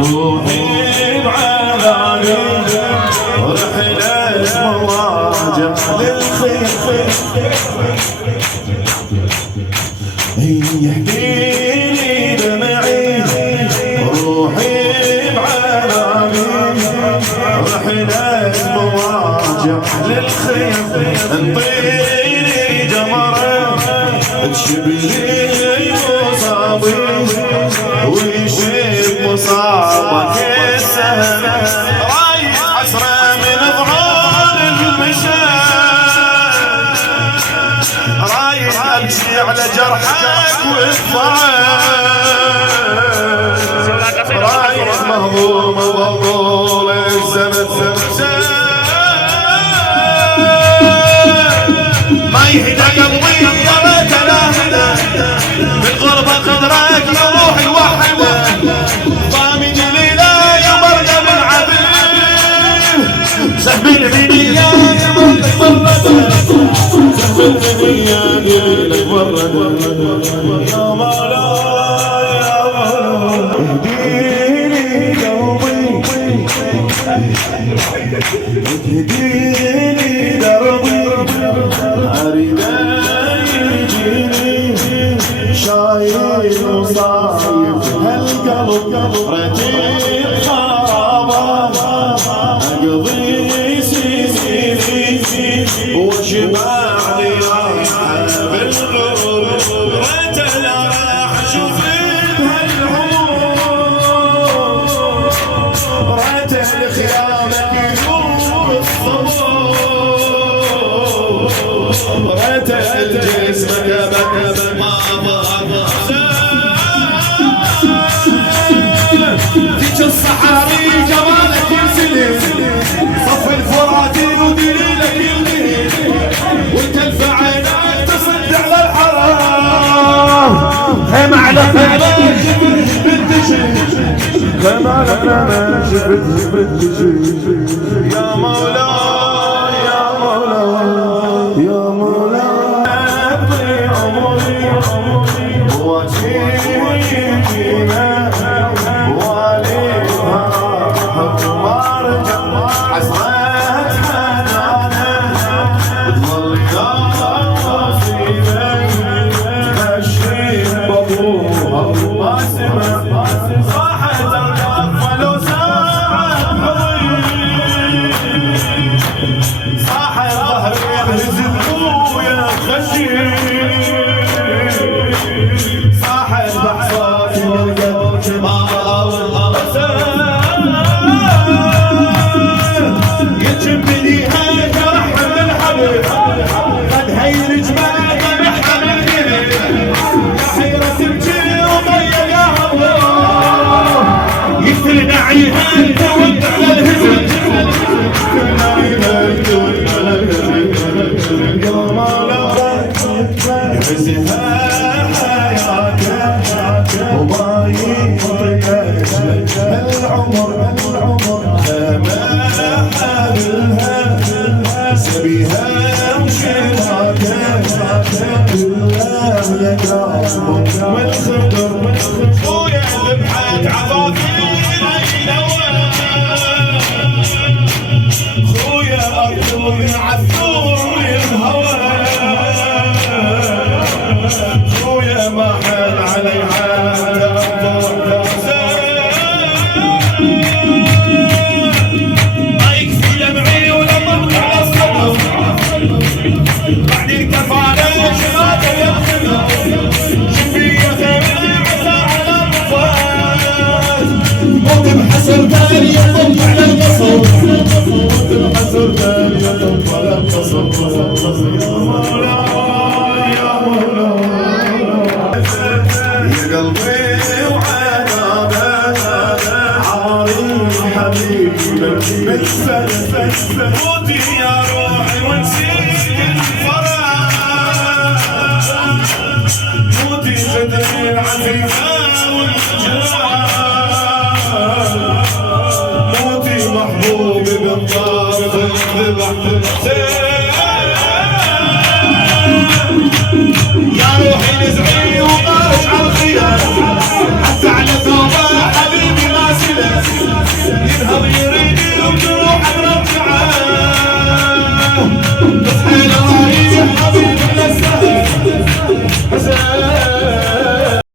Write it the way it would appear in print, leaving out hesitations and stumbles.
روحي بعلاني رحلة مواجع للخير يهديني دمعي روحي بعلاني رحلة مواجع للخير انطيني جمرة تشبلي مصابي ويشيب مصابك السهم رايح حسرة من ضعون المشاة رايح امشي على جرحك والضعف رايح مهضوم وضول الزمن ما يهدى قلبي ضرك لا هدى بالغربة خضراك يا روح الوحدة ضامن ليلة يا مرقب العبيد سهب الدنيا يا مرقب الردى سهب الدنيا ليلة والردى يا مولاي يا مولاي اهديني قلبي اهديني دربي أريد يجيني شايل وصايف هالقلب رتيب خرابة أقضي سنيني وشبعني بالغرور ريت لا راح أشوف بهالهموم ريت لخيامك يفوق الصبور ريت الجسم كبك ما ضاق ذيك الصحاري جمالك ينسلم صف الفراتي ودليلك يلين وتلفع عينك تصد على الحرام خيم على خيمة شفت بالدجي خيم على خيمة شفت بالدجي يا مولاي يا مولاي يا مولاي ابني عمري واجينا واليها حب مرجع حسرات حنانه تظل يا نصيبي هالشي بابوها ما سمع صاحت الغفل وساعة حضي صاحت ظهري يهز ابويا خشي صاحت بحصات القلب ما يجبني هاي جرح من الحبل قد هيرج ما ذبحها من قلب يا حيرة تبكي وضيق يا الله يقتل نعيها انت وانت على الهزل يا مولاي يعزها حياتك وما يطيقش العمر ما حالها سبيها وشيلها بالله يا قلبك والخطر خويا ذبحت عباطيل النوى خويا أرض من عثور الهوى خويا ما حال عليها ما يكفي دمعي ولا طبق على الصدر بعدين كفانا شمات يبخل شفية ثمن عسى على الرفات موت بحسر ثاني يطب على القصر موت بحسر ثاني يطب على القصر يا مولاي يا مولاي يا قلبي وعنابه عاري حبيبك بالفلفل موتي يا روحي ونسيت الفرح موتي تدري العفيفة والجراح موتي محبوبي بالطارق ذبحت